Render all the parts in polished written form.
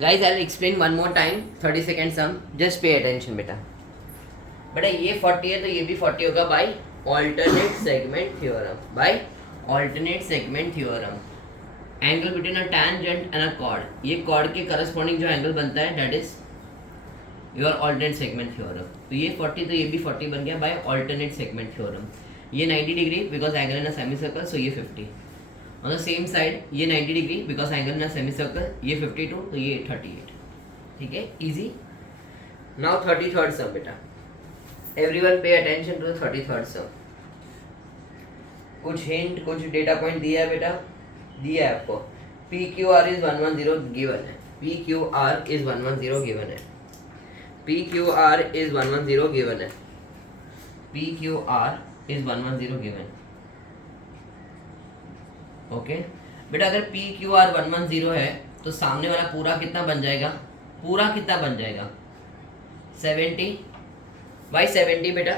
Guys I will explain one more time 30 second sum, just pay attention बेटा। बेटा ये 40 है तो ये भी 40 होगा by alternate segment theorem, by alternate segment theorem. Angle between a tangent and a chord, ये कॉर्ड के करस्पॉन्डिंग जो एंगल बनता है that is your alternate segment theorem. तो ये 40 तो ये भी 40 बन गया बाय ऑल्टरनेट सेगमेंट थ्योरम। ये 90 degree because angle in a semi circle, so ये 50। ऑन द सेम साइड ये 90 degree because angle in a semi circle, ये 52 तो ये 38। ठीक है, इजी। नाउ 33rd सम बेटा, everyone pay attention to the 33rd सम। कुछ हिंट, कुछ डेटा पॉइंट दिया है बेटा, दिया है आपको। P Q R is 110 given है, P Q R is 110 given है, P Q R is 110 given है, P Q R is 110 given. Okay बेटा, अगर पी क्यू आर 110 है तो सामने वाला पूरा कितना बन जाएगा, पूरा कितना बन जाएगा 70 बाई 70 बेटा।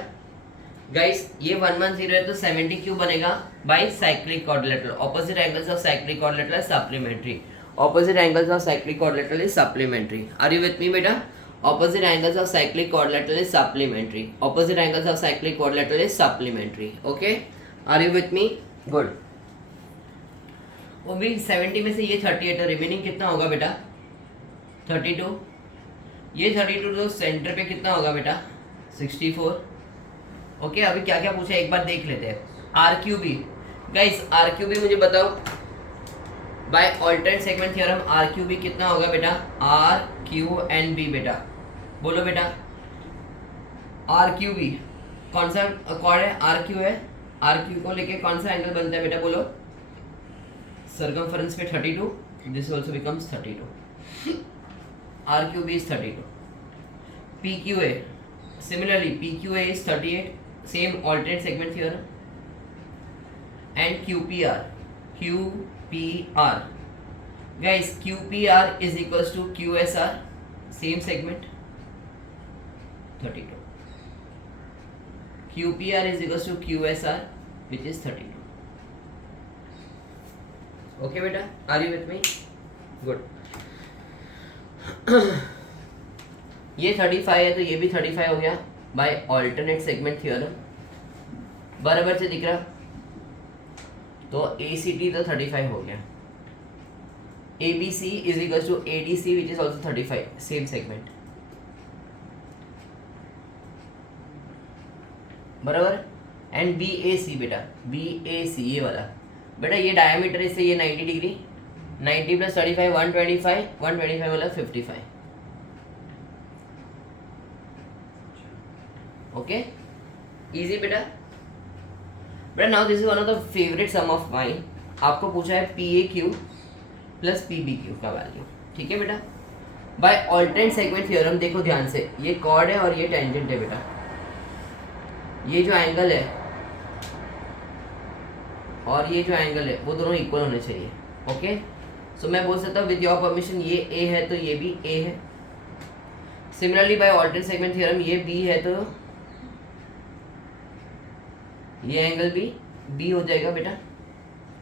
गाइस ये 110 है तो 70 क्यों बनेगा, by cyclic quadrilateral. Opposite angles of cyclic quadrilateral supplementary, opposite angles of cyclic quadrilateral is supplementary. Are you with me बेटा? Opposite angles of cyclic quadrilateral is supplementary, opposite angles of cyclic quadrilateral is supplementary. Okay, are you with me? Good. वो भी 70 में से ये 38 है, remaining कितना होगा बेटा 32। ये 32 तो सेंटर पे कितना होगा बेटा 64। ओके, अभी क्या क्या पूछा एक बार देख लेते हैं। R Q B, guys R Q B मुझे बताओ by alternate segment theorem. R Q B कितना होगा बेटा, आर क्यू एन बी बेटा, बोलो बेटा। आर क्यू बी कौन सा कॉर्ड है, आर क्यू है, आर क्यू को लेके कौन सा एंगल बनता है बेटा, बोलो। circumference पे 32, this also becomes 32, RQB is 32, PQA similarly PQA is 38, same alternate segment theorem, and QPR guys, QPR is equals to QSR, same segment 32, QPR is equals to QSR which is 32। Okay बेटा, are you with me? Good. ये 35 है तो ये भी 35 हो गया bye alternate segment theorem. बराबर से दिख रहा, तो ACT तो 35 हो गया। ABC is equal to ADC which is also 35, same segment. बराबर। एंड BAC बेटा, BAC ये वाला बेटा, ये डायमीटर इससे ये 90 डिग्री, 90 प्लस 35 125, 125 वाला 55। ओके, इजी बेटा। बेटा now this is one of the favourite sum of mine. आपको पूछा है PAQ प्लस PBQ का वैल्यू। ठीक है बेटा, बाय ऑल्टरनेट सेगमेंट थ्योरम। देखो ध्यान से, ये कॉर्ड है और ये टेंजेंट है बेटा। ये जो एंगल है और ये जो एंगल है वो दोनों इक्वल होने चाहिए। ओके, सो मैं बोल सकता हूँ विद योर परमिशन, ये A है तो ये भी A है। Similarly by alternate segment theorem, ये B है तो ये एंगल भी B हो जाएगा बेटा।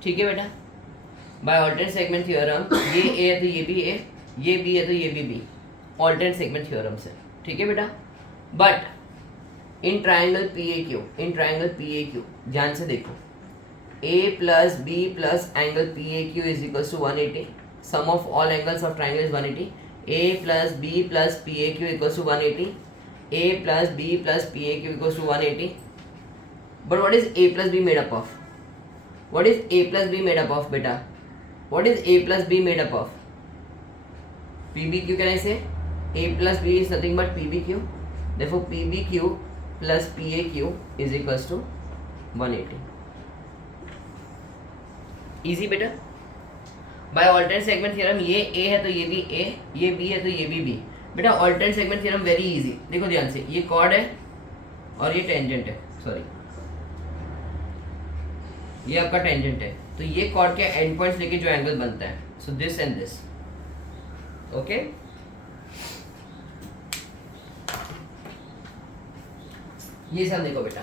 ठीक है बेटा, बाय ऑल्टरनेट सेगमेंट थ्योरम ये A है तो ये भी A, ये B है तो ये भी B, ऑल्टरनेट सेगमेंट थ्योरम से। ठीक है बेटा, but in triangle PAQ, in triangle PAQ ध्यान से देखो, A plus B plus angle PAQ is equals to 180. Sum of all angles of triangle is 180. A plus B plus PAQ equals to 180. A plus B plus PAQ equals to 180. But what is A plus B made up of? What is A plus B made up of, beta? What is A plus B made up of? PBQ can I say? A plus B is nothing but PBQ. Therefore, PBQ plus PAQ is equals to 180. Easy बेटा, bye alternate segment theorem ये A है तो ये भी A, ये B है तो ये भी B। बेटा alternate segment theorem very easy. देखो ध्यान से, ये कॉर्ड है और ये टेंजेंट है, सॉरी ये आपका टेंजेंट है, तो ये कॉर्ड के एंड पॉइंट्स लेके जो एंगल बनता है, so this and this. Okay, ये सब देखो बेटा,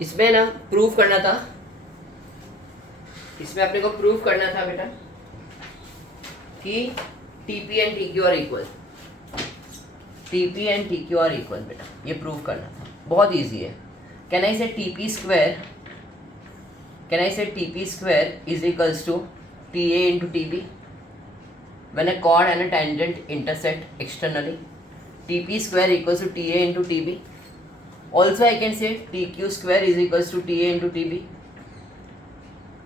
इसमें ना प्रूफ करना था, इसमें अपने को प्रूफ करना था बेटा कि TP and TQ are equal, TP and TQ are equal बेटा, ये प्रूव करना था, बहुत इजी है. Can I say TP square, can I say TP square is equals to TA into TB when a chord and a tangent intersect externally. TP square equals to TA into TB. Also I can say TQ square is equals to TA into TB.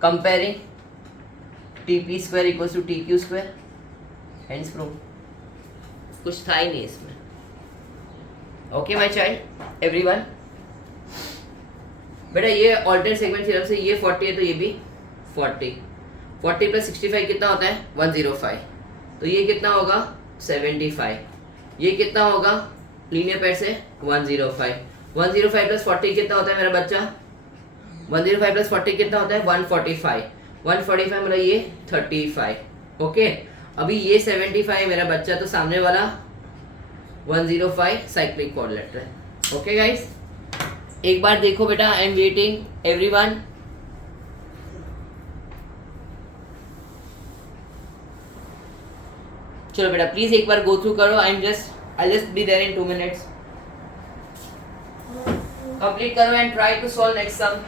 Comparing TP square equals to TQ square. Hence proof. कुछ था ही नहीं इसमें. Okay my child, everyone. बेटा ये alternate segment theorem से ये 40 है तो ये भी 40. 40 प्लस 65 कितना होता है 105. तो ये कितना होगा 75. ये कितना होगा लीनियर पेयर से 105. 105 प्लस 40 कितना होता है मेरा बच्चा 105 प्लस 40 कितना होता है 145. 145 मतलब ये 35. ओके अभी ये 75 मेरा बच्चा, तो सामने वाला 105 साइक्लिक क्वाड्रिलेटरल है. ओके गाइस एक बार देखो बेटा, आई एम वेटिंग एवरीवन. चलो बेटा प्लीज एक बार गो थ्रू करो. I just be there in 2 minutes. Complete करो and try to solve next sum.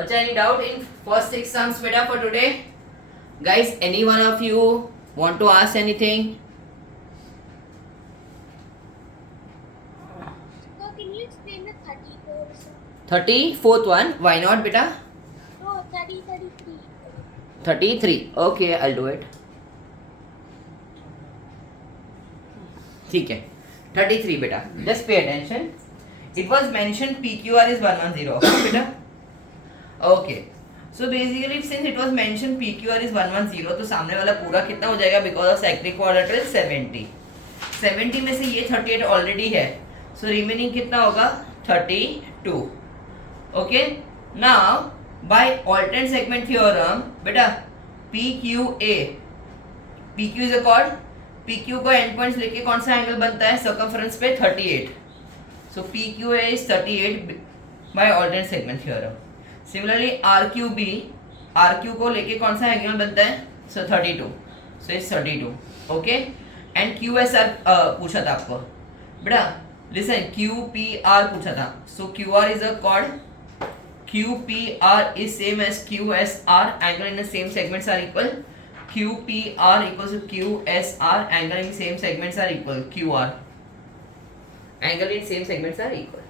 बच्चा any doubt in first 6 sums beta for today? Guys, any one of you want to ask anything? So can you explain the 34? 34th one, why not beta? No, 30, 33. 33, okay, I'll do it. ठीक है 33 बेटा, just pay attention. It was mentioned PQR is 110, okay बेटा? Okay, so basically since it was mentioned PQR is 110, तो सामने वाला पूरा कितना हो जाएगा? Because of cyclic quadrilateral 70. 70 में से ये 38 ऑलरेडी है, so remaining कितना होगा? 32. Okay, now by alternate segment theorem बेटा PQA, PQ is a chord, PQ को एंड पॉइंट्स लेके कौन सा एंगल बनता है सर्कमफ्रेंस पे? 38. So PQA is 38 by alternate segment theorem. Similarly RQB, RQ को लेके कौन सा एंगल बनता है? So 32. So is 32. Okay, and QSR पूछा था आपको बेटा, लिसन, QPR पूछा था. So QR is a chord, QPR is same as QSR, angle in the same segments are equal. QPR equals to QSR, angle in same segments are equal. QR, angle in same segments are equal.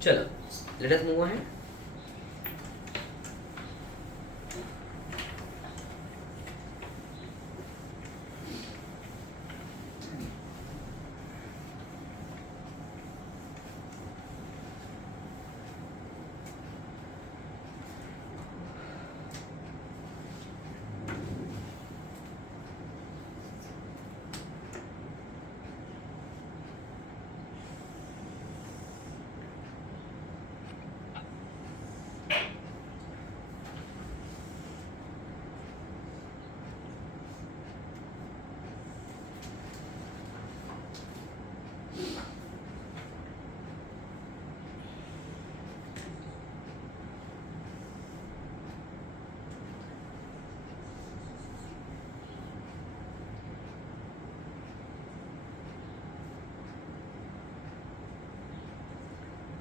चलो, let us move ahead.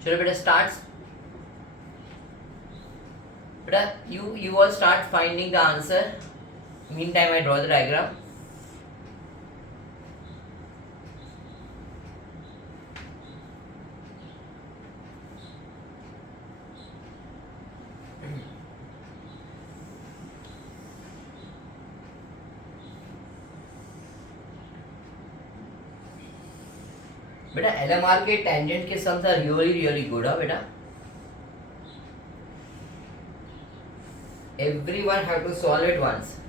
चलो बेटा start. बेटा you all start finding the answer. Meantime I draw the diagram. बेटा LMR के tangent के sums are really good. हाँ बेटा, everyone have to solve it once.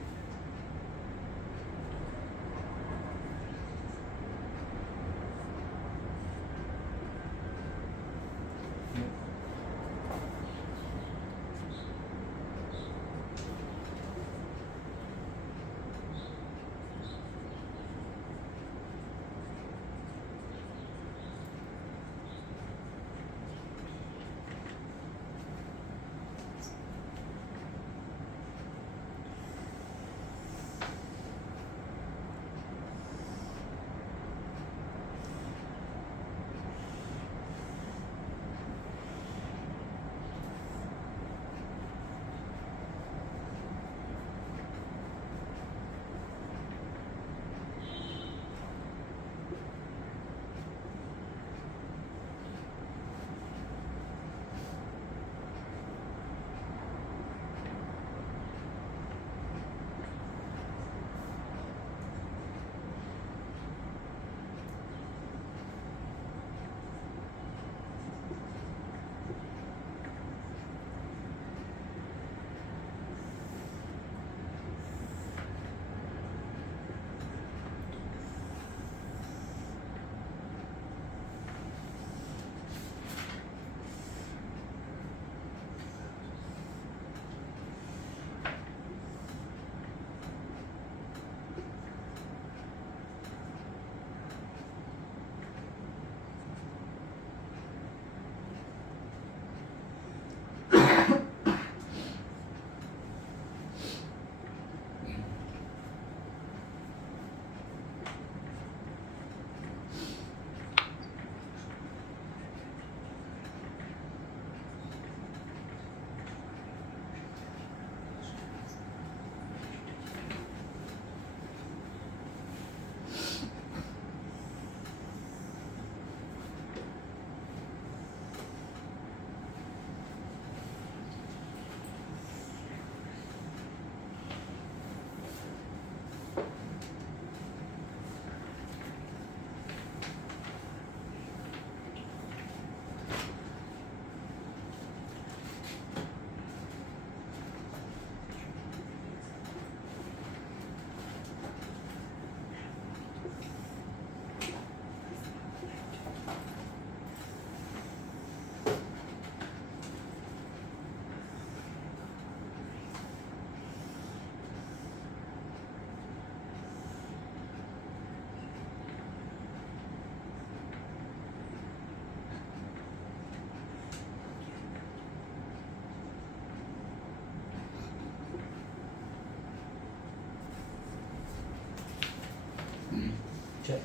चल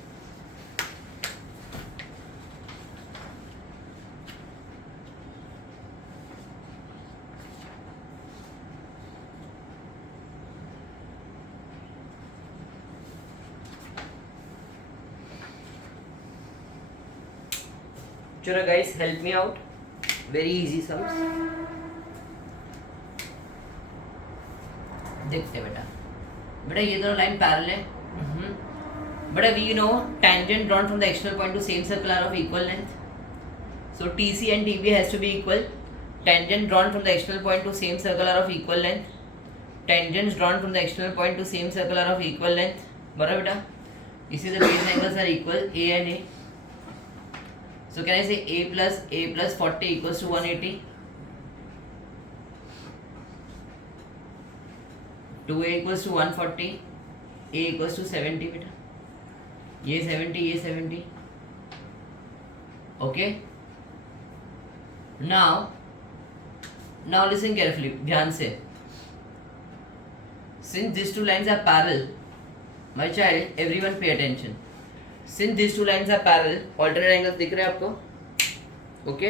चलो guys help me out, very easy sums. देखते हैं बेटा, बेटा ये दोनों लाइन पैरेलल है। बेटा we know tangent drawn from the external point to same circle are of equal length, so TC and TB has to be equal. Tangent drawn from the external point to same circle are of equal length. Tangents drawn from the external point to same circle are of equal length. बराबर बेटा, इसी the base angles are equal, A and A. So can I say A plus 40 equals to 180? 2A equals to 140, A equals to 70 बेटा, ये 70 ये 70, okay? Now listen carefully, ध्यान से। Since these two lines are parallel, my child, everyone pay attention. Since these two lines are parallel, alternate angles दिख रहे हैं आपको, okay?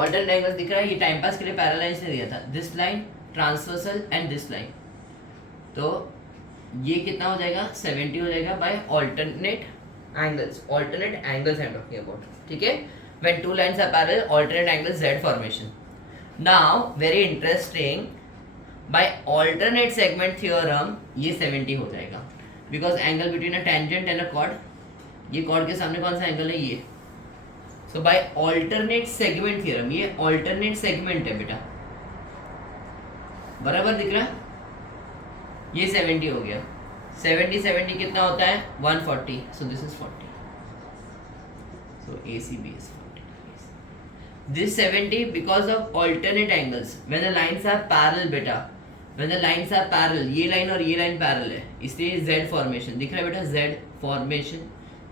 alternate angles दिख रहा है, ये टाइम पास के लिए पैरेलल लाइन से दिया था, this line transversal and this line, तो ये कितना हो जाएगा 70 हो जाएगा by alternate angles I am talking about, ठीक है? when two lines are parallel, alternate angles Z formation. Now very interesting, by alternate segment theorem ये 70 हो जाएगा, because angle between a tangent and a chord, ये chord के सामने कौन सा एंगल है, ये। so by alternate segment theorem, ये alternate segment है बेटा, बराबर दिख रहा है, ये 70 हो गया, 70 कितना होता है 140, so this is 40, so ACB is 40. This 70 because of alternate angles when the lines are parallel बेटा, when the lines are parallel, ये लाइन और ये लाइन पैरेलल है, इसलिए Z फॉर्मेशन दिख रहा है बेटा, Z फॉर्मेशन,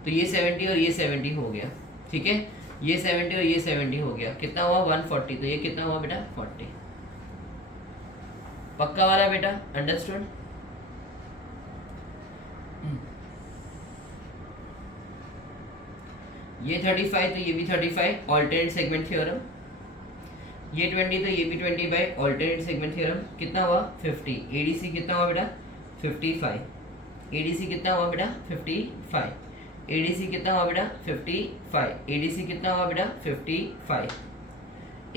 तो ये 70 और ये 70 हो गया, ठीक है? ये 70 और ये 70 हो गया, कितना हुआ 140, तो ये कितना हुआ बेटा 40, पक्का वाला बेटा, अंडरस्टूड? ये 35 तो ये भी 35, ऑल्टरनेट सेगमेंट थ्योरम, ये 20 तो ये भी 20 बाय ऑल्टरनेट सेगमेंट थ्योरम, कितना हुआ 50, ADC कितना हुआ बेटा 55, ADC कितना हुआ बेटा 55, ADC कितना हुआ बेटा 55, ADC कितना हुआ बेटा 55,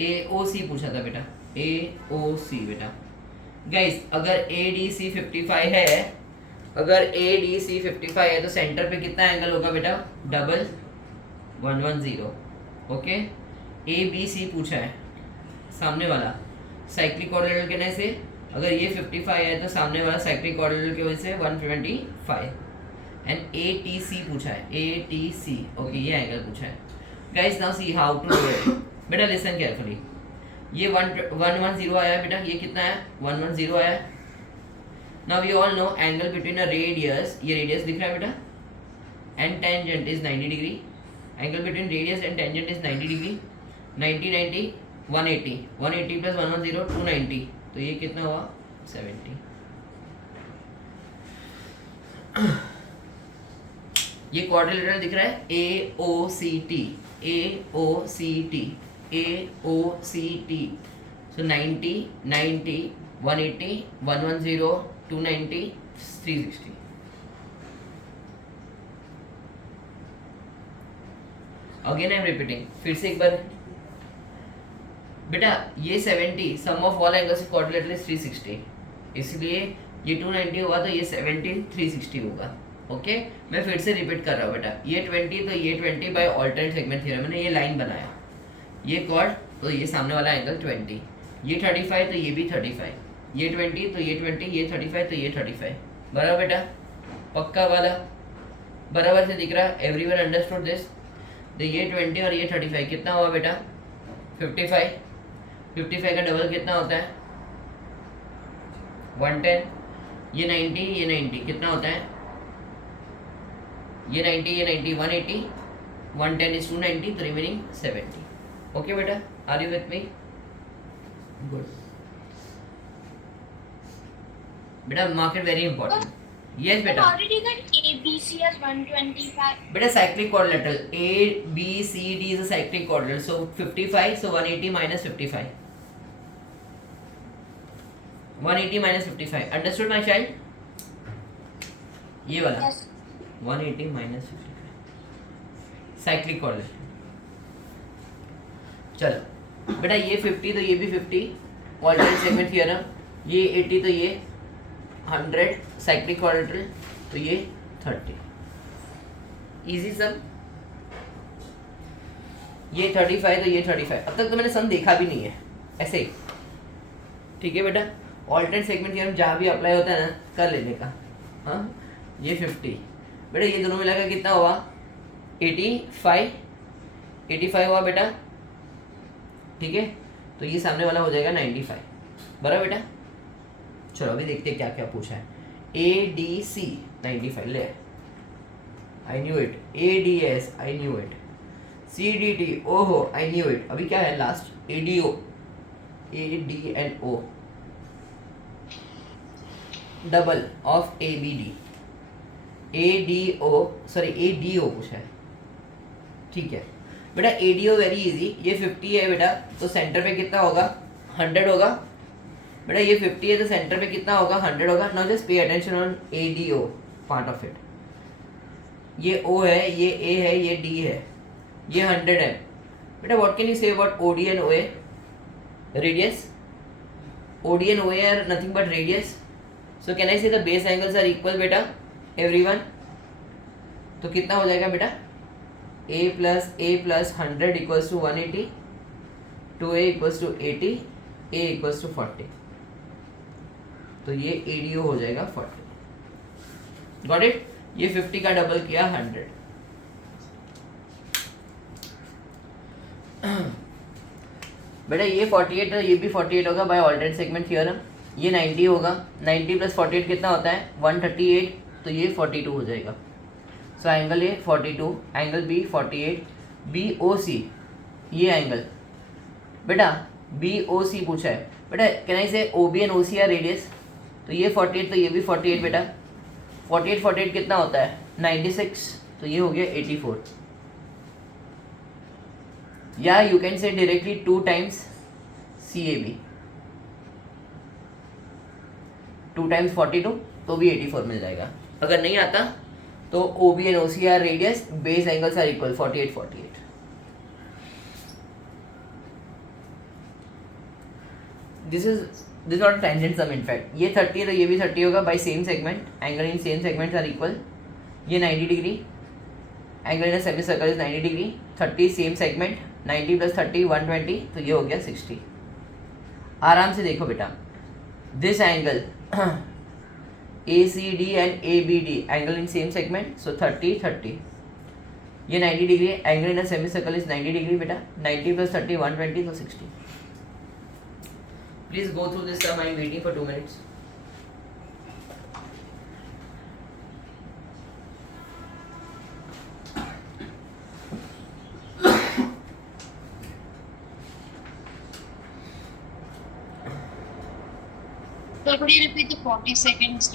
AOC पूछा था बेटा, AOC बेटा। गाइस अगर ADC 55 है, अगर ADC 55 है तो सेंटर पे कितना एंगल होगा बेटा, डबल 110, ओके? ABC पूछा है सामने वाला, साइक्लिक कोऑर्डिनेटर कहने से अगर ये 55 है तो सामने वाला साइक्लिक कोऑर्डिनेटर की वजह से 125, एंड ATC पूछा है, ATC, ओके? ये एंगल पूछा है। Guys now see how to do it, बेटा लिसन केयरफुली, ये 110 आया बेटा, ये कितना है 110 आया। Now we all know angle between a radius, ये रेडियस दिख रहा है बेटा, and tangent is 90 degree, angle between radius and tangent is 90 degree, 90 90 180, 180 plus 110 290, तो ये कितना हुआ 70। ये क्वाड्रिलेटरल दिख रहा है, AOCT, AOCT, AOCT, so 90 90 180 110 290 360। Again I am repeating, फिर से एक बार बेटा, ये 70 sum of all angles of quadrilateral is 360, इसलिए ये 290 हुआ तो ये 70 360 होगा, ओके? मैं फिर से रिपीट कर रहा हूँ बेटा, ये 20 तो ये 20 बाय ऑल्टरनेट सेगमेंट थ्योरम, मैंने ये लाइन बनाया, ये कॉर्ड तो ये सामने वाला एंगल 20, ये 35 तो ये भी 35, ये 20 तो ये 20, ये 35 तो ये 35, बराबर बेटा, पक्का वाला, बराबर से दिख रहा है, एवरीवन अंडरस्टूड दिस? तो ये 20 और ये 35 कितना हुआ बेटा 55, 55 का डबल कितना होता है 110, ये 90 ये 90 कितना होता है, ये 90 ये 90 180, 110 is 290, तो रिमेनिंग 70, ओके बेटा? Are you with me? Good बेटा, mark it very important. Yes But बेटा, already got ABC as 125. बेटा cyclic quadrilateral ABCD is a cyclic quadrilateral, so 55, so 180 minus 55, 180 minus 55, understood my child? ये वाला Yes. 180 minus 55 cyclic quadrilateral. चलो बेटा ये 50 तो ये भी 50, ऑल्टरनेट सेगमेंट थ्योरम, ये 80 तो ये 100 साइक्लिक क्वाड्रिलेटरल, तो ये 30, इजी सम। ये 35 तो ये 35, अब तक तो मैंने सम देखा भी नहीं है ऐसे ही, ठीक है बेटा। ऑल्टरनेट सेगमेंट थ्योरम जहाँ भी अप्लाई होता है ना कर लेने का। हाँ ये 50 बेटा, ये दोनों मिलाकर कितना हुआ 85, 85 हुआ बेटा, ठीक है। तो ये सामने वाला हो जाएगा 95, बराबर बेटा। चलो अभी देखते हैं क्या क्या पूछा है। ADC 95 ले, I knew it. ADS I knew it. CDT ओहो आई न्यू इट। अभी क्या है last ADO, ADNO double of ABD, ADO sorry ADO पूछा है, ठीक है बेटा। ADO वेरी इजी, ये 50 है बेटा, तो सेंटर पे कितना होगा 100 होगा बेटा। ये 50 है तो सेंटर पे कितना होगा 100 होगा। Now just pay attention on ADO part of it. ये O है, ये A है, ये D है, ये 100 है बेटा। What can you say about OD and OA? Radius, OD and OA are nothing but radius, so can I say the base angles are equal बेटा everyone? तो कितना हो जाएगा बेटा A plus 100 equals to 180, 2A equals to 80, A equals to 40, तो ये ADO हो जाएगा 40। Got it? ये 50 का डबल किया 100। बेटा ये 48 है, ये भी 48 होगा बाय ऑल्टरनेट सेगमेंट थ्योरम। ये 90 होगा, 90 प्लस 48 कितना होता है 138, तो ये 42 हो जाएगा। So angle A 42, angle B 48, BOC ये एंगल बेटा BOC पूछा है बेटा। Can I say OB and OC are radius, तो ये 48 तो ये भी 48 बेटा। 48 कितना होता है 96, तो ये हो गया 84। या you can say directly 2 times CAB, 2 times 42 तो भी 84 मिल जाएगा। अगर नहीं आता तो OB and OC are radius, base angles are equal 48। This is not tangent sum in fact. ये 30 है तो ये भी 30 होगा by same segment, angle in same segment are equal. ये 90 degree, angle in a semi circle is 90 degree, 30 same segment, 90 plus 30 120, तो ये हो गया 60। आराम से देखो बेटा, this angle ACD and ABD angle in same segment, so 30। ये 90 degree, angle in a semi circle is 90 degree बेटा, 90 प्लस 30 120, तो 60। Please go through this sum, I am waiting for 2 minutes. So could you repeat the 40 seconds?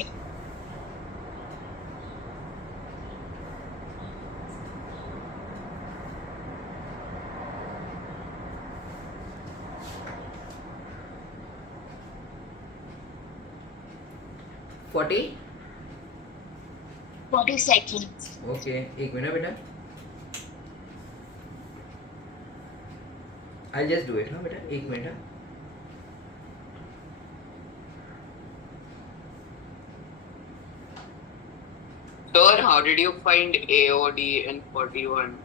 40 seconds. Okay एक minute बेटा, I just do it ना बेटा, एक minute. Sir, how did you find AOD in 41?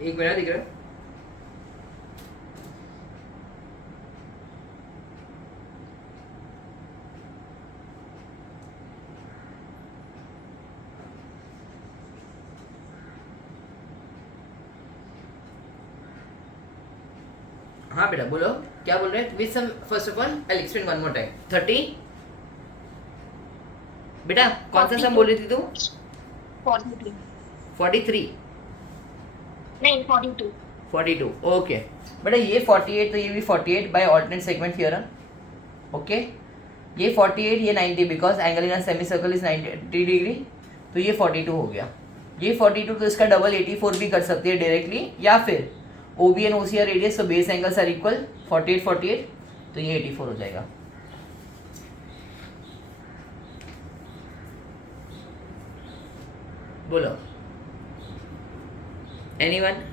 एक minute दिख रहा है। हाँ बेटा बोलो क्या बोल रहे हैं। With sum first of all I explain one more time. 30 बेटा कौन सा सम बोल रही थी तुम? 42 43 नहीं 42 42 ओके बेटा ये 48 तो ये भी 48 by alternate segment theorem okay ये 48 ये 90 because angle in a semi circle is 90 degree तो ये 42 हो गया ये 42 तो इसका डबल 84 भी कर सकती है डायरेक्टली या फिर O B and O C are radius तो बेस एंगल्स आर इक्वल 48 48 तो ये 84 हो जाएगा बोलो anyone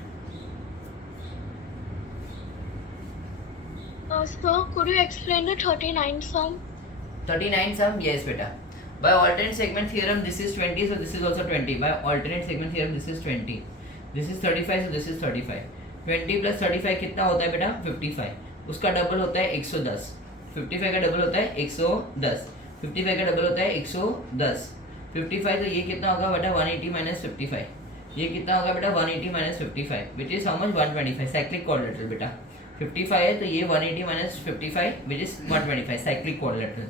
So could you explain the 39 sum? 39 sum yes beta by alternate segment theorem this is 20 so this is also 20 by alternate segment theorem this is 20 this is 35 so this is 35 20 plus 35 कितना होता है बेटा 55 उसका double होता है 110 55 का double होता है 110 55 का डबल होता है 110 55 तो ये कितना होगा बेटा 180 माइनस 55 ये कितना होगा बेटा 180 minus 55 which is how much 125 cyclic quadrilateral बेटा 55 है तो ये 180 minus 55 which is 125 cyclic quadrilateral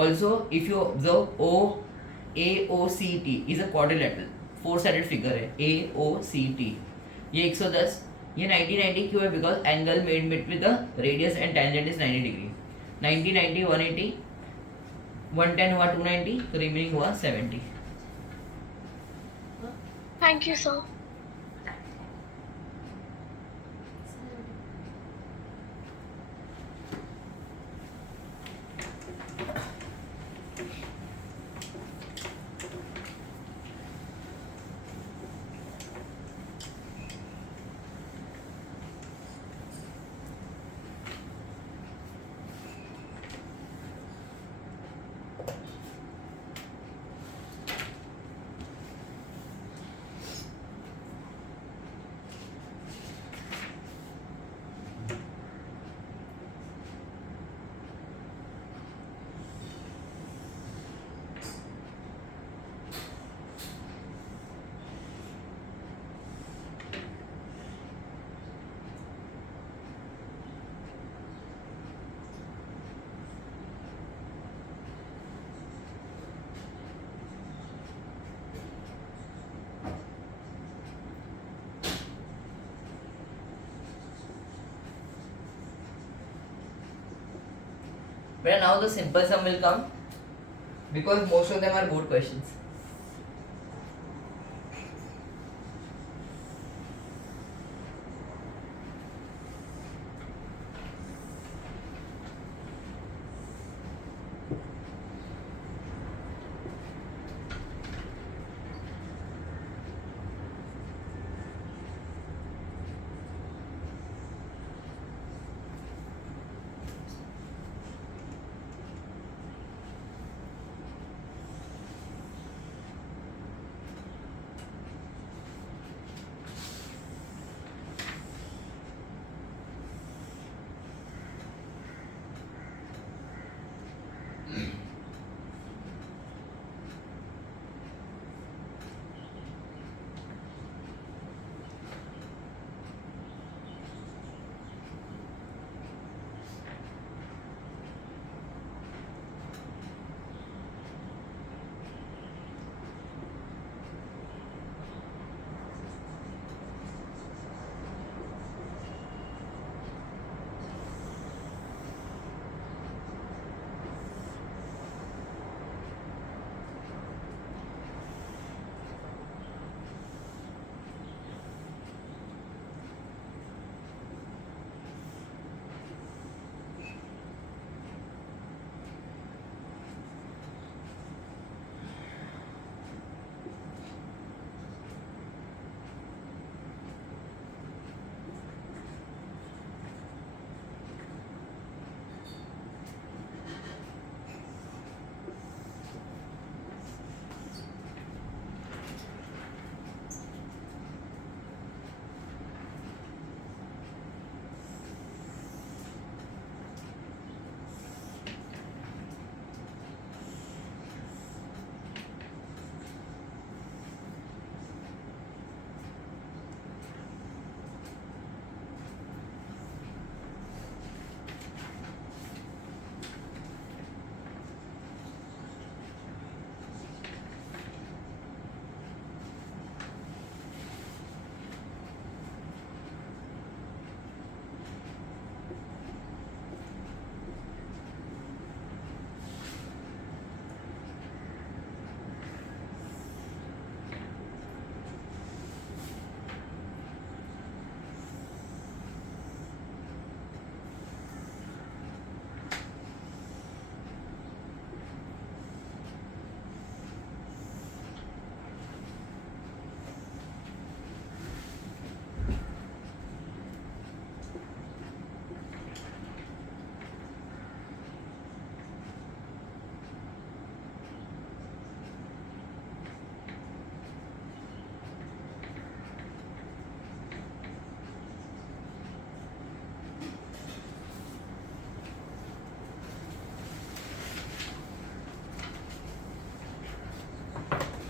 also if you observe O A O C T is a quadrilateral 4 sided figure है ए ओ सी टी ये 110 ये 90 90 क्यों है because angle made mid with the radius and tangent is 90 degree 90 90 180 110 हुआ 290 तो remaining हुआ 70 Thank you, sir. But now the simple sum will come because most of them are good questions.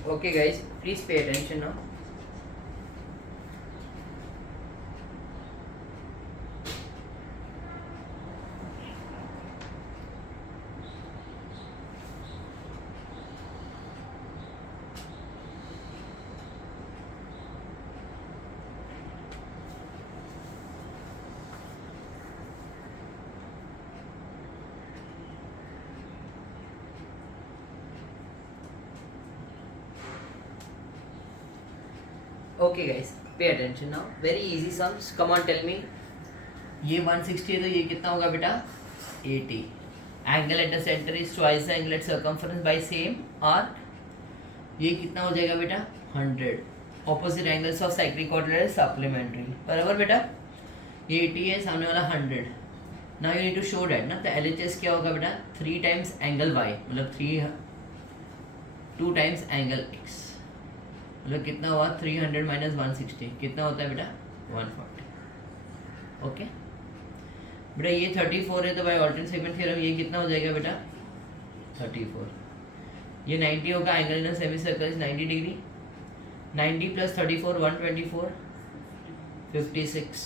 Okay guys, please pay attention now. Okay guys, pay attention now. Very easy sums. Come on, tell me. ये 160 है तो ये कितना होगा बेटा? 80. Angle at the center is twice the angle at circumference by same arc. ये कितना हो जाएगा बेटा? 100. Opposite angles of cyclic quadrilateral supplementary. बराबर बेटा? ये 80 है, सामने वाला 100. Now you need to show that ना, तो LHS क्या होगा बेटा? 3 times angle y, मतलब 2 times angle x. मतलब कितना हुआ? 300 माइनस 160 कितना होता है बेटा? 140. ओके बेटा, ये 34 है तो बाय ऑल्टरनेट सेगमेंट थ्योरम ये कितना हो जाएगा बेटा? 34. ये 90 होगा, angle in semi circle 90 degree. 90 plus 34 124 56.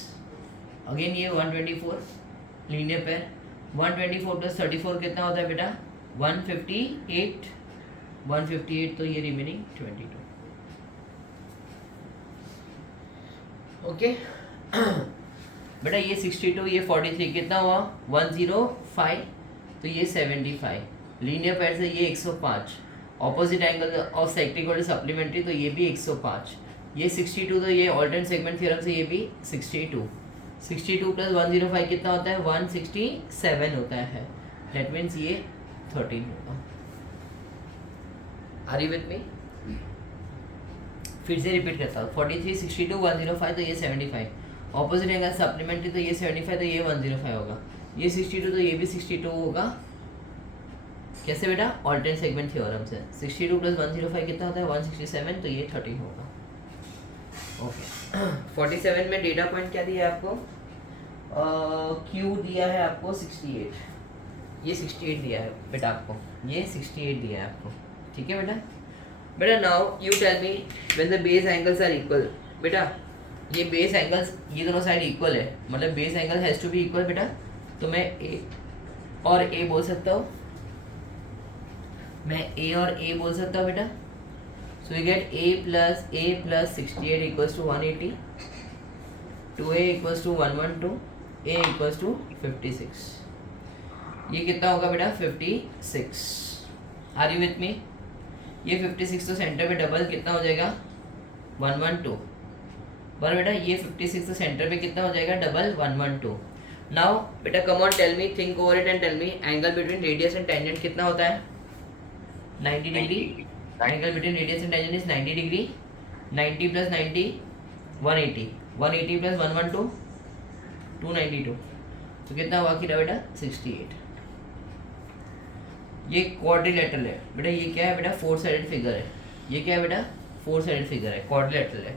Again ये 124 लीनियर पेयर. 124 प्लस 34 कितना होता है बेटा? 158. 158 तो ये रिमेनिंग 22. ओके बेटा, ये 62 ये 43 कितना हुआ? 105 तो ये 75. लीनियर पेयर से ये 105. ऑपोजिट एंगल ऑफ साइक्लिक और सप्लीमेंट्री तो ये भी 105. ये 62 तो ये ऑल्टरनेट सेगमेंट थ्योरम से ये भी 62. 62 प्लस 105 कितना होता है? 167 होता है. दैट मीन्स ये 13 होगा. Are you with me? फिर से रिपीट करता हूँ. 43 62 105 तो ये 75. ऑपोजिट एंगल सप्लीमेंट्री तो ये 75 तो ये 105 होगा. ये 62 तो ये भी 62 होगा. कैसे बेटा? ऑल्टरनेट सेगमेंट थ्योरम से. 62 प्लस 105 कितना होता है? 167 तो ये 13 होगा. ओके 47 में डेटा पॉइंट क्या दिया है आपको? क्यू दिया है आपको 68. ये 68 दिया है बेटा आपको. ये 68 दिया है आपको. ठीक है बेटा. बेटा now you tell me when the base angles are equal. बेटा ये बेस एंगल्स ये दोनों साइड इक्वल है, मतलब base angle has to be equal बेटा. तो मैं ए और ए बोल सकता हूँ. मैं ए और ए बोल सकता हूँ बेटा. So we get a plus 68 equals to 180. 2a equals to 112. a equals to 56. ये कितना होगा बेटा? 56. Are you with me? ये 56 तो सेंटर पे डबल कितना हो जाएगा? 112. पर बेटा ये 56 तो सेंटर पे कितना हो जाएगा? डबल 112. नाउ बेटा come on tell me, think over it and tell me angle between radius and tangent कितना होता है? 90 degree. Angle between radius and tangent is 90 degree. 90 plus 90 180. 180 plus 112 292. तो कितना हुआ कि बेटा? 68. ये क्वाड्रिलेटरल है बेटा. ये क्या है बेटा? 4 साइडेड फिगर है. ये क्या है बेटा? 4 साइडेड फिगर है, क्वाड्रिलेटरल है.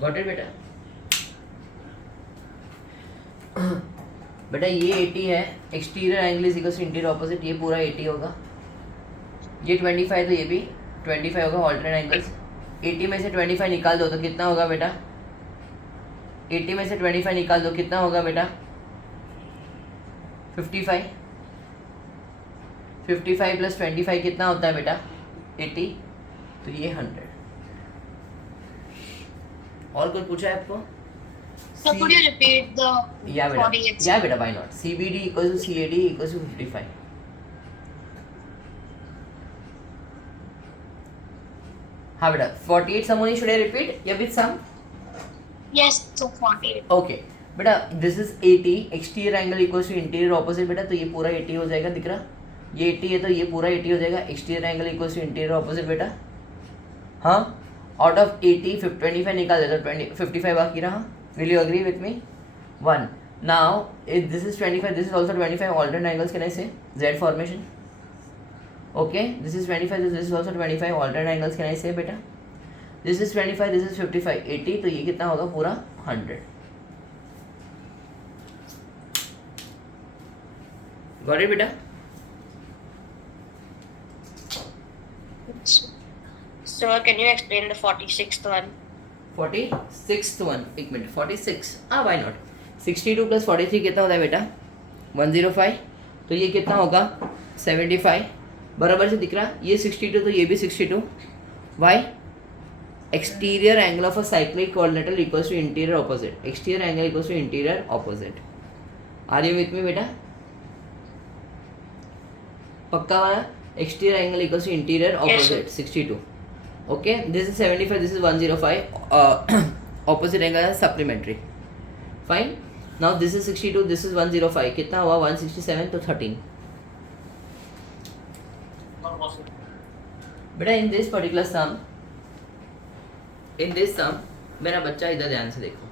गॉट इट बेटा? बेटा ये 80 है. Exterior angle is equal to interior opposite. ये पूरा 80 होगा. ये 25 तो ये भी 25 होगा. ऑल्टरनेट एंगल्स 80 में से 25 निकाल दो तो कितना होगा बेटा? 80 में से 25 निकाल दो कितना होगा बेटा? 55. 55 प्लस 25 कितना होता है बेटा? 80. तो ये 100. और कुछ पूछा है आपको? So could you repeat the या बेटा, 48? या बेटा, why not. CBD equals to CAD equals to 55. हाँ बेटा 48 समोनी शुड आई रिपीट या with sum? Yes, so 48. Okay बेटा this is 80. Exterior angle equals to interior opposite बेटा. तो ये पूरा 80 हो जाएगा. दिख रहा? ये 80 है तो ये पूरा 80 हो जाएगा. Exterior angle equals to interior opposite बेटा. हाँ आउट ऑफ 80 25 निकाल दे तो 55 बाकी रहा. Will you agree with me? 1. Now if this is 25 this is also 25. Alternate angles can I से? Z formation. Okay this is 25 this is also 25. Alternate angles can I से बेटा? This is 25 this is 55 80. तो ये कितना होगा? पूरा 100. Got it बेटा? Sir, can you explain the 46th one? 46th one, एक मिनट, 46, हाँ वाई नॉट. 62 प्लस 43 कितना होता है बेटा? 105. तो ये कितना होगा? 75. बराबर से दिख रहा, ये 62 तो ये भी 62. Why? Exterior angle of a cyclic coordinator equals to interior opposite. Exterior angle equals to interior opposite. Are you with me बेटा? पक्का वाला? Exterior angle equals to interior opposite 62. Okay, this is 75, this is 105. Opposite angle is supplementary. Fine. Now this is 62, this is 105. कितना हुआ? 167 तो 13. बेटा in this particular sum, मेरा बच्चा इधर ध्यान से देखो.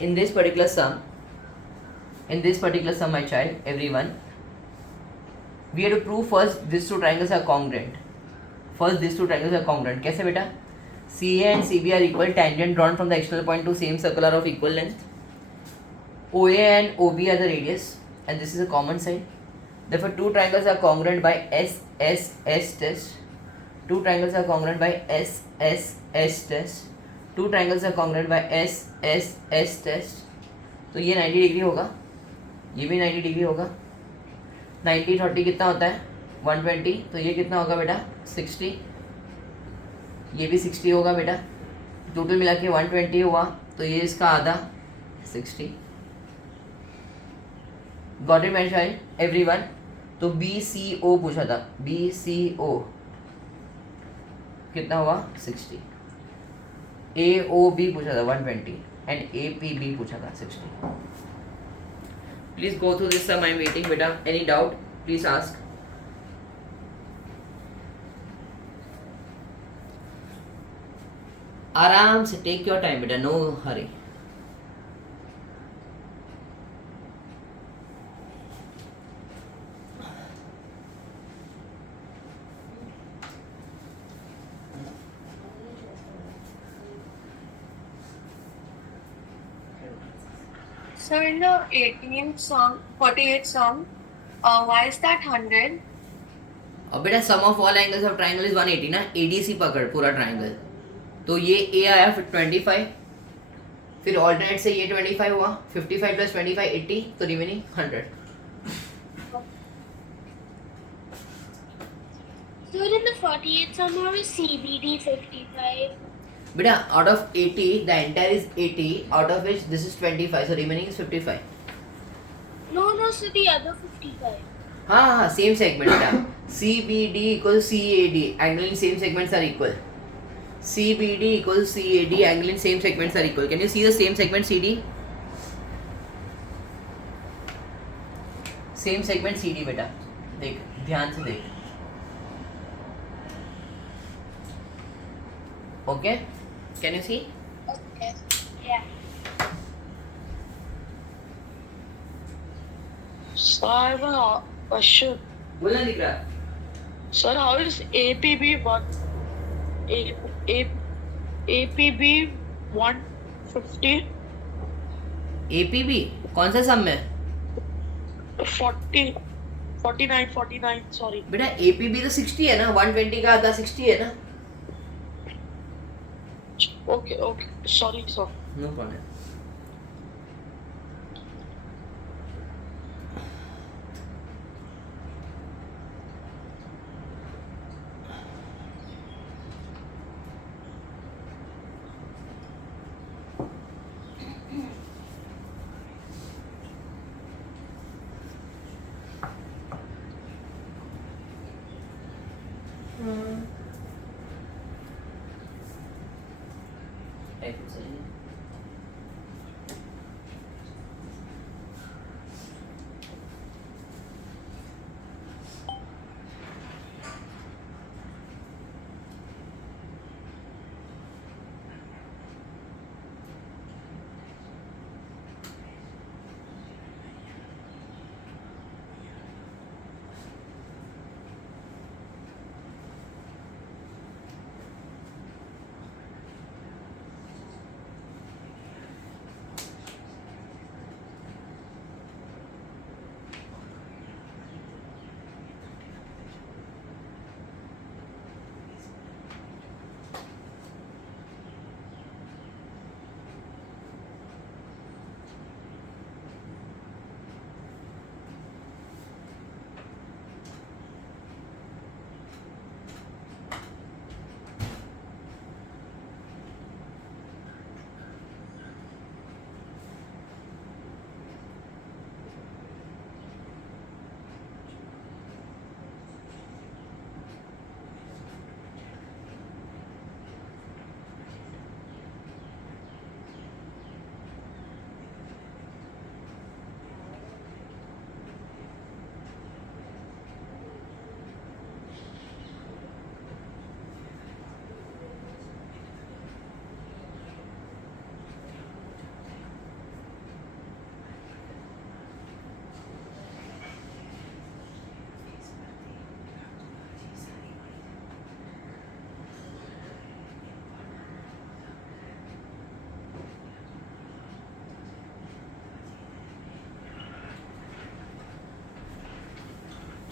In this particular sum, my child, everyone, we have to prove first these two triangles are congruent. कैसे बेटा? CA and CB are equal, tangent drawn from the external point to same circle are of equal length. OA and OB are the radius, and this is a common side. Therefore, two triangles are congruent by SSS test. Two triangles are congruent by SSS test. Two triangles are congruent by SSS test. तो ये 90 degree होगा, ये भी 90 degree होगा. 90 30 कितना होता है? 120. तो ये कितना होगा बेटा? 60. ये भी 60 होगा बेटा. टोटल मिला के 120 हुआ, तो ये इसका आधा 60. Got it my child, everyone? तो BCO पूछा था, BCO कितना हुआ? 60. AOB पूछा था 120 एंड APB पूछा था 60. Please go through this sum. I am waiting बेटा. Any doubt please ask. आराम से, टेक योर टाइम बेटा, no hurry. So in the 48th sum, why is that 100? अब बेटा sum of all angles of triangle is 180 ना. ADC पकड़ पूरा triangle. तो ये A आया, फिर 25, फिर ऑल्टरनेट से ये 25 हुआ, 55 प्लस 25 80, तो remaining 100. So in the 48th sum, how is CBD 55? बेटा out of 80, the entire is 80, out of which this is 25, so remaining is 55. No, so the other 55. हाँ, same segment बेटा. CBD equals CAD, angle in same segments are equal. CBD equals CAD, angle in same segments are equal. Can you see the same segment CD? Same segment CD बेटा, देख ध्यान से देख. Okay? Can you see? Okay. Yeah. Sir, I have a question. बोलना दिख रहा. Sir, how is APB APB 150? APB कौन सा सम में? 49, sorry. बेटा APB तो 60 है ना, 120 का आधा 60 है ना. Okay, sorry, sir. No problem.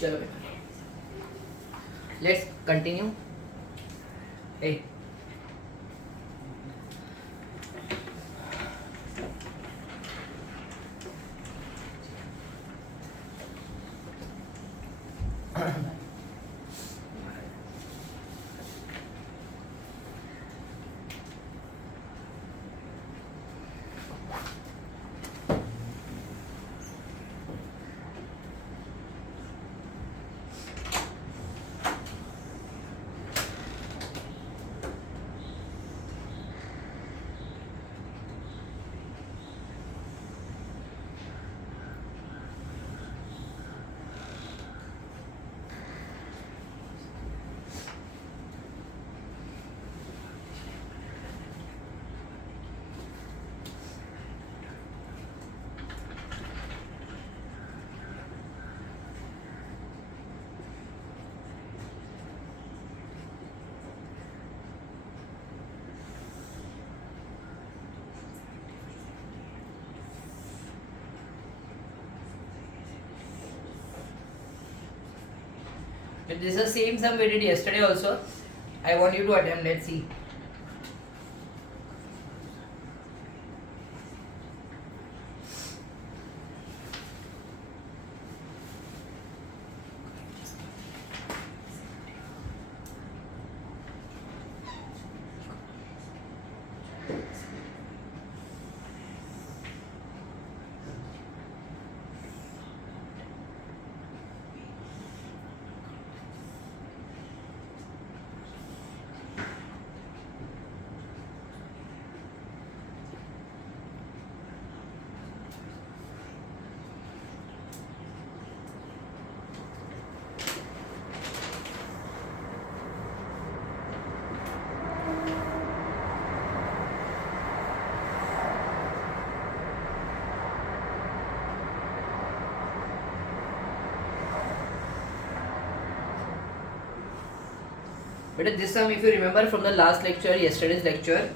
चलो बेटा, let's continue. A this is the same sum we did yesterday also. I want you to attempt. Let's see. But this sum, if you remember from the last lecture, yesterday's lecture,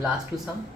last two sum.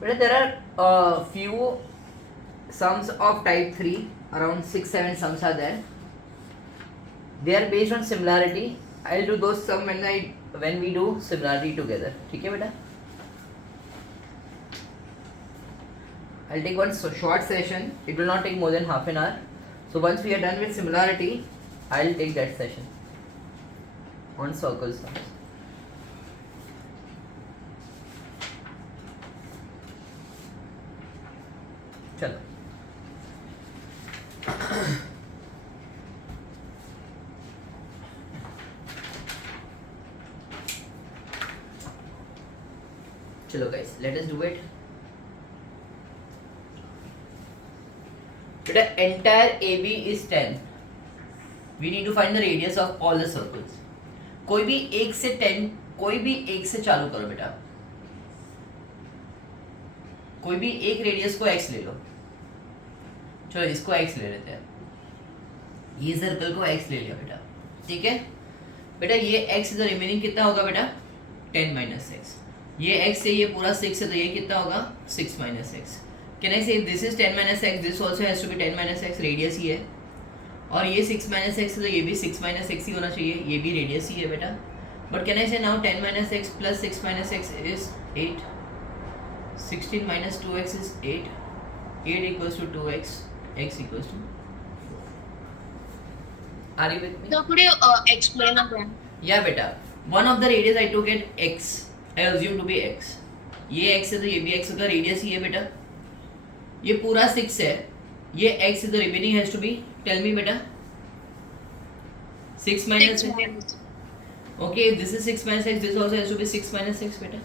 But there are few sums of type 3, around 6-7 sums are there. They are based on similarity. I'll do those sum when we do similarity together. ठीक है बेटा? I'll take one short session. It will not take more than half an hour. So once we are done with similarity, I'll take that session on circle sums. चलो चलो guys, let us do it. The entire AB is 10. We need to find the radius of all the circles. कोई भी एक से 10, कोई भी एक से चालू करो बेटा. कोई भी एक रेडियस को x ले लो. चलो इसको x ले लेते हैं. ये सर्कल को x ले लिया बेटा. ठीक है. बेटा ये x तो रिमेनिंग कितना होगा बेटा 10 माइनस एक्स, ये x से ये पूरा 6 है तो ये कितना होगा 6 minus x. Can I say this is 10 minus x, this also has to be 10 minus x, radius ही है, और ये 6 माइनस एक्स है तो ये भी 6 माइनस एक्स ही होना चाहिए, ये भी रेडियस ही है बेटा। बट कैन आई से now 10 minus x plus 6 minus x is 8, 16 minus 2x is 8, 8 equals to 2x, x equals to 4. Are you with me? So could you explain again? Yeah बेटा, one of the radius I took at x, I assume to be x, ये x है तो ये भी x होगा, radius ही है बेटा, ये पूरा 6 है, ये x है तो remaining has to be, tell me बेटा 6 minus 6 x. minus. Okay, if this is 6 minus x, this also has to be 6 minus x beta.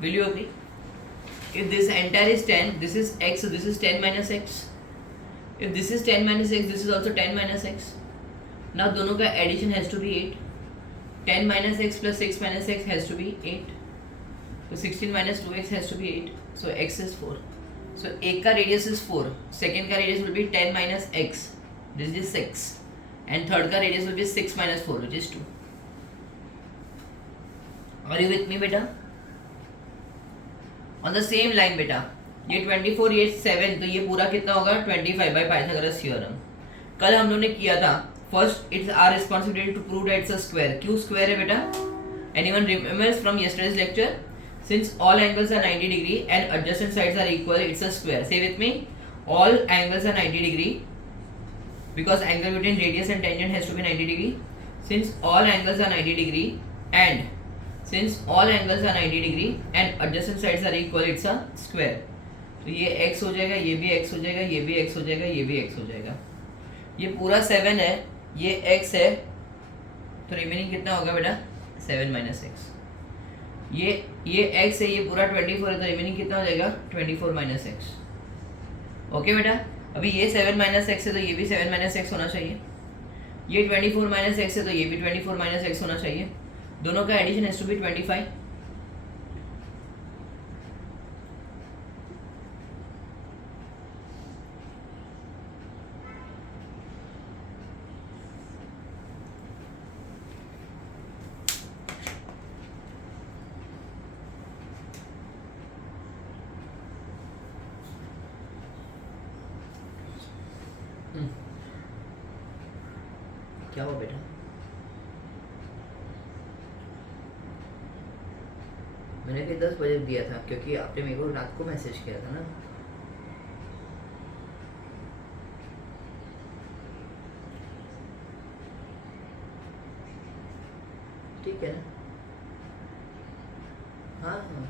Will you agree? If this entire is 10, this is x, so this is 10 minus x. If this is 10 minus x, this is also 10 minus x. Now दोनों का addition has to be 8. 10 minus x plus 6 minus x has to be 8. So 16 minus 2x has to be 8. So x is 4. So एक का radius is 4. Second का radius will be 10 minus x. This is 6. And third का radius will be 6 minus 4, which is 2. Are you with me बेटा? On the same line बेटा, ये 24 ये 7 तो ये पूरा कितना होगा 25 by Pythagoras theorem. कल हम लोगों ने किया था, first it's our responsibility to prove that it's a square. क्यों square है बेटा? Anyone remembers from yesterday's lecture? Since all angles are 90 degree and adjacent sides are equal, it's a square. Say with me, all angles are 90 degree because angle between radius and tangent has to be 90 degree. Since all angles are 90 degree and since all angles are 90 degree and adjacent sides are equal, it's a square. तो ये x हो जाएगा, ये भी x हो जाएगा, ये भी x हो जाएगा, ये भी x हो जाएगा, ये पूरा 7 है, ये x है, तो रिमेनिंग कितना होगा बेटा 7 माइनस एक्स, ये x है, ये पूरा 24 है, तो रिमेनिंग कितना हो जाएगा 24 माइनस एक्स. ओके बेटा, अभी ये 7 माइनस एक्स है तो ये भी 7 माइनस एक्स होना चाहिए, ये 24 माइनस एक्स है तो ये भी 24 माइनस एक्स होना चाहिए, दोनों का एडिशन हैज टू बी 25. क्या हुआ बेटा? मैंने भी 10 बजे दिया था क्योंकि आपने मेरे को रात को मैसेज किया था ना. ठीक है ना? हाँ हाँ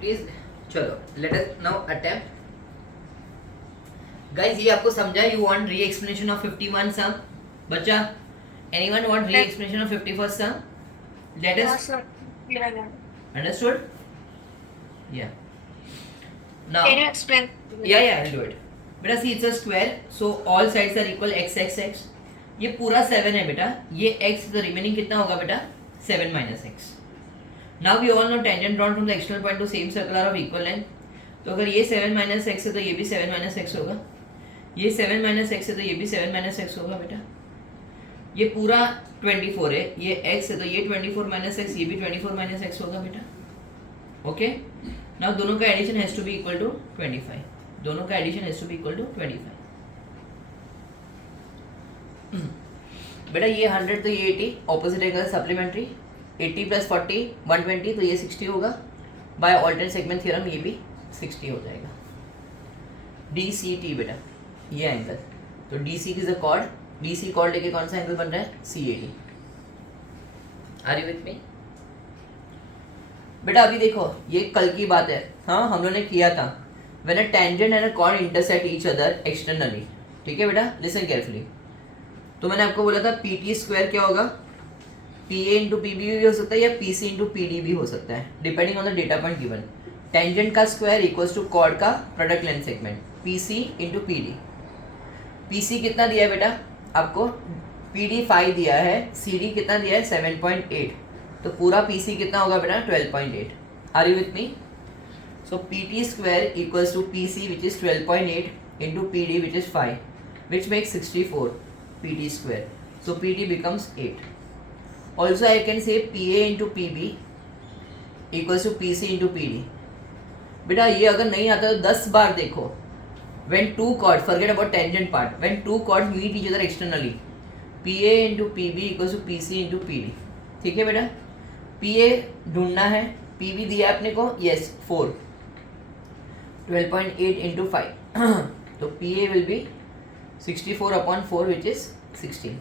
प्लीज चलो let us now attempt. Guys ये आपको समझा? You want re explanation of 51 sum? बच्चा anyone want re explanation of 51st sum? Let Yeah, us sir. Yeah. Understood? Yeah now Can you explain? yeah I'll do it. बेटा see it's a square, so all sides are equal x x x. ये पूरा 7 है बेटा, ये x तो remaining कितना होगा बेटा 7 minus x. Now we all know tangent drawn from the external point to same circle are of equal length. तो अगर ये 7 माइनस एक्स है तो ये भी 7 माइनस एक्स होगा, ये 7 माइनस एक्स है तो ये भी 7 माइनस एक्स होगा बेटा. ये पूरा 24 है, ये x है तो ये 24 माइनस एक्स, ये भी 24 माइनस एक्स होगा बेटा. ओके, नाउ दोनों का addition has to be equal to 25. दोनों का addition has to be equal to 25. बेटा ये 100 तो ये 80, ऑपोजिट एंगल सप्लीमेंट्री, 80 + 40 120, तो ये 60 होगा। बाय ऑल्टरनेट सेगमेंट थ्योरम ये भी 60 हो जाएगा। DCT बेटा ये एंगल, तो DC की कॉर्ड, DC कॉर्ड लेके कौन सा एंगल बन रहा है? CAD। Are you with me बेटा? अभी देखो ये कल की बात है, हाँ हम लोगों ने किया था, when a tangent and a cord intersect each other externally. ठीक है बेटा, लिसन केयरफुली। तो मैंने आपको बोला था PT² क्या होगा? PA × PB भी हो सकता है या PC × PD भी हो सकता है, depending on the data point given. Tangent का स्क्वायर इक्वल्स टू कॉर्ड का product length segment, PC × PD। PC कितना दिया है बेटा आपको? PD 5 दिया है, CD कितना दिया है? 7.8, तो पूरा PC कितना होगा बेटा? 12.8। Are you with me? So PT² equals to PC which is 12.8 × PD which is 5, which makes 64 PT². So PT becomes 8. Also I can say PA × PB equals to PC × PD. बेटा ये अगर नहीं आता तो 10 बार देखो। When two chords, forget about tangent part, when two chords meet each other externally, PA × PB equals to PC × PD. ठीक है बेटा? PA ढूंढना है, PB दिया आपने को, yes 4, 12.8 × 5, तो PA will be 64/4 which is 16।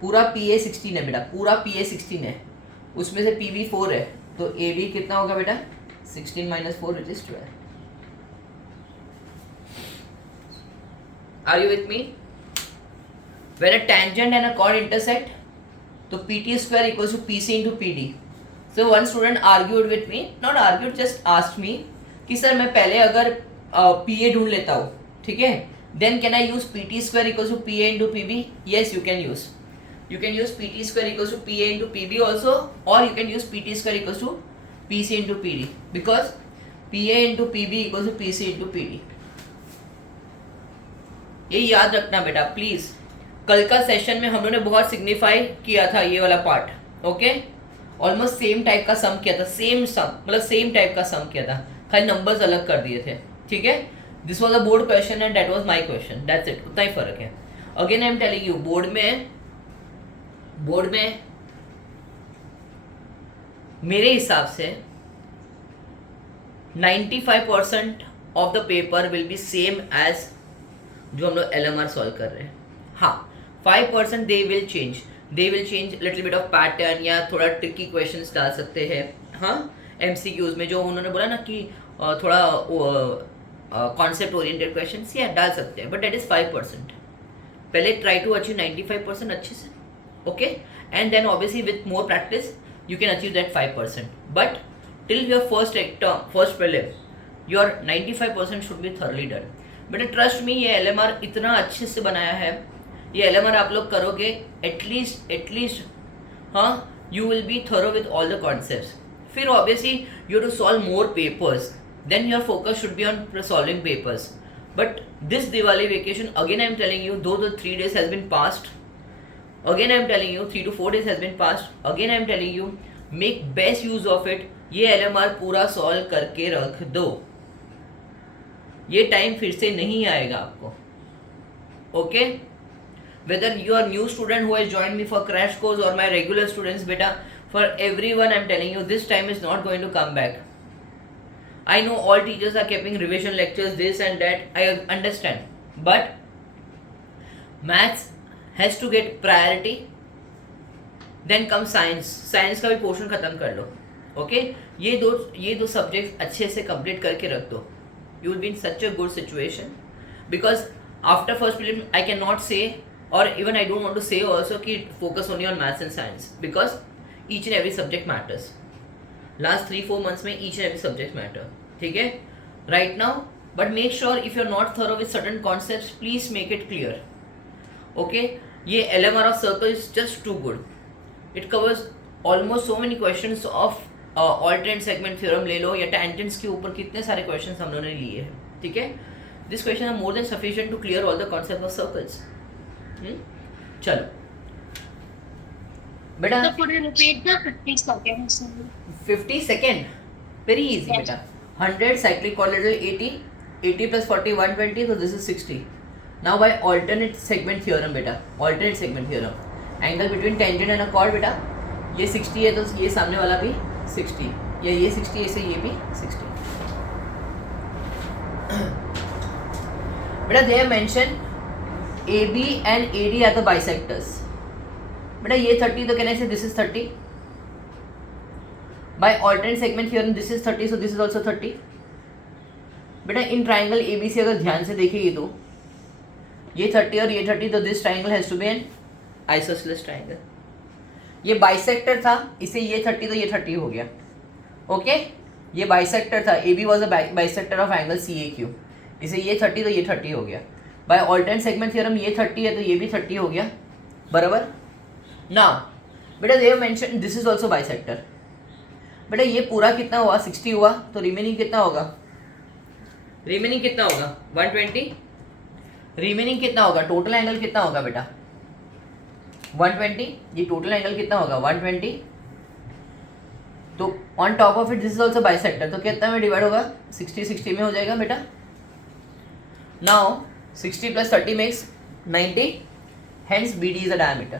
पूरा PA 16 है बेटा, पूरा PA 16 है, उसमें से PB 4 है, तो AB कितना होगा बेटा? 16 - 4 which is 12। Are you with me? When a tangent and a chord intersect, तो PT² equals to PC × PD. So one student argued with me, not argued, just asked me कि sir मैं पहले अगर PA ढूंढ लेता हूँ, ठीक है, then can I use PT² equals to PA × PB? Yes, you can use. You can use PT² equals to PA × PB also, or you can use PT² equals to PC × PD, because PA × PB equals to PC × PD. ये याद रखना बेटा please. कल का session में हम लोगों ने बहुत सिग्निफाई किया था ये वाला part, okay? Almost same type का सम किया था, सेम सम मतलब सेम टाइप का सम किया था, खाली नंबर्स अलग कर दिए थे, ठीक है? This was a board question and that was my question, that's it, उतना ही फर्क है। Again I am telling you, board में मेरे हिसाब से 95% of the paper will be same as जो हम लोग LMR सॉल्व कर रहे हैं। हाँ 5% they will change little bit of pattern, या थोड़ा ट्रिकी क्वेश्चंस डाल सकते हैं, हाँ MCQs में जो उन्होंने बोला ना कि थोड़ा कॉन्सेप्ट ओरिएंटेड क्वेश्चंस या डाल सकते हैं, बट दैट इज 5%। पहले ट्राई टू अचीव 95% अच्छे से, okay, and then obviously with more practice you can achieve that 5%, but till your first prelim your 95% should be thoroughly done. बेटा ट्रस्ट मी, ये LMR इतना अच्छे से बनाया है, ये LMR आप लोग करोगे एटलीस्ट हाँ you will be thorough with all the concepts. फिर obviously you to solve more papers, then your focus should be on solving papers. But this Diwali vacation, again I am telling you, though the 3 days has been passed, again I am telling you 3 to 4 days has been passed, again I am telling you make best use of it. ये LMR पूरा solve करके रख दो, ये time फिर से नहीं आएगा आपको, okay? Whether you are new student who has joined me for crash course or my regular students, beta, for everyone I am telling you this time is not going to come back. I know all teachers are keeping revision lectures, this and that, I understand, but maths has to get priority, then comes science का भी portion खत्म कर लो, okay? ये दो subjects अच्छे से complete करके रख दो, you will be in such a good situation, because after first prelim I cannot say, or even I don't want to say also कि focus only on maths and science, because each and every subject matters. Last 3-4 months में each and every subject matter, ठीक है? Right now, but make sure if you're not thorough with certain concepts, please make it clear, okay? ये LMR of circle is just too good. It covers almost so many questions of alternate segment theorem ले लो, या tangents के ऊपर कितने सारे questions हम लोगों ने लिए हैं, ठीक है? This question are more than sufficient to clear all the concepts of circles. चलो बेटा, So could you repeat the 50 seconds? 50 second, very easy Yes. बेटा. 100 cyclic quadrilateral 80 plus 40 120, so this is 60. Now by alternate segment theorem बेटा, alternate segment theorem, angle between tangent and a cord बेटा ये 60 है तो ये सामने वाला भी 60 या ये 60 ऐसे ये भी 60 बेटा they have mention AB and AD are the bisectors. बेटा ये 30 तो कहने से this is 30. By alternate segment theorem this is 30 so this is also 30. बेटा इन ट्राइंगल ABC अगर ध्यान से देखिए तो ये 30 और ये 30 तो this triangle has to be an isosceles triangle. ये बाइसेक्टर था इसे ये 30 तो ये 30 हो गया. ओके ये बाइसेक्टर था AB was a bisector of angle CAQ. इसे ये 30 तो ये 30 हो गया. बाय ऑल्टरनेट सेगमेंट थ्योरम ये 30 है तो ये भी 30 हो गया बराबर. नाउ बेटा they have mention this is also bisector. बेटा ये पूरा कितना हुआ 60 हुआ तो रिमेनिंग कितना होगा 120. रिमेनिंग कितना होगा टोटल एंगल कितना होगा बेटा 120. ये टोटल एंगल कितना होगा 120. तो on top of it this is also bisector तो कितना में डिवाइड होगा 60 में हो जाएगा बेटा. Now 60 plus 30 makes 90. Hence BD is a diameter.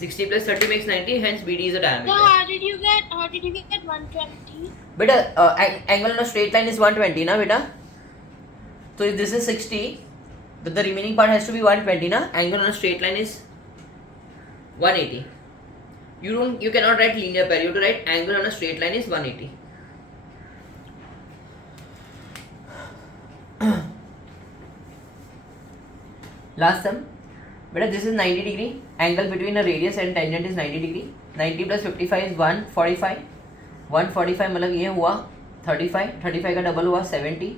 60 plus 30 makes 90. Hence BD is a diameter. So how did you get 120? Beta, angle on a straight line is 120, na beta. So if this is 60, but the remaining part has to be 120, na. Angle on a straight line is 180. You cannot write linear pair. You have to write angle on a straight line is 180. Last sum, बेटा this is 90 degree. Angle between a radius and tangent is 90 degree. 90 plus 55 is 145. 145 मतलब ये हुआ 35. 35 का double हुआ 70.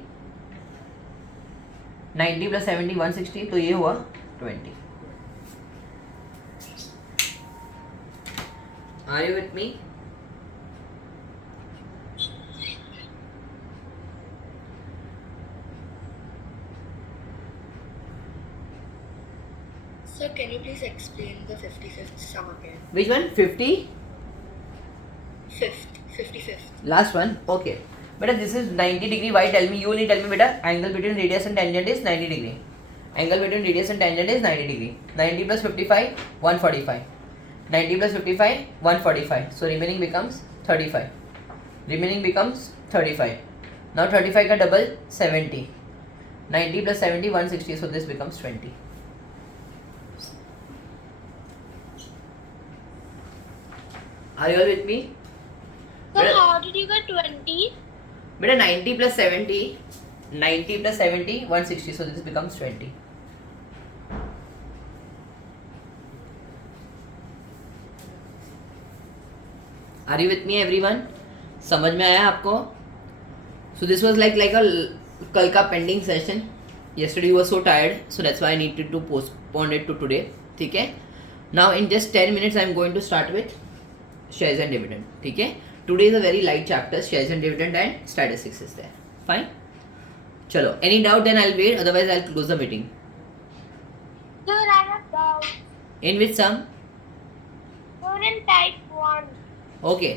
90 plus 70 160 तो ये हुआ 20. Are you with me? Sir, can you please explain the 55th sum again? Which one? 50? 55th. Last one. Okay. Beta this is 90 degree. Why? Tell me. You only tell me beta. Angle between radius and tangent is 90 degree. Angle between radius and tangent is 90 degree. 90 plus 55 145. 90 plus 55 145. So remaining becomes 35. Remaining becomes 35. Now 35 का double 70. 90 plus 70 160. So this becomes 20. Are you all with me? Sir, how did you get 20? Beta 90 plus 70, 90 plus 70, 160. So this becomes 20. Are you with me, everyone? समझ में आया आपको? So this was like a कल का pending session. Yesterday you were so tired, so that's why I needed to postpone it to today. ठीक है? Now in just 10 minutes I am going to start with shares and dividend. ठीक है? Today is a very light chapter, shares and dividend and statistics is there. Fine? चलो, any doubt then I'll wait, otherwise I'll close the meeting. Sir, I have doubt. In which sum? Sir, in type 1. Okay.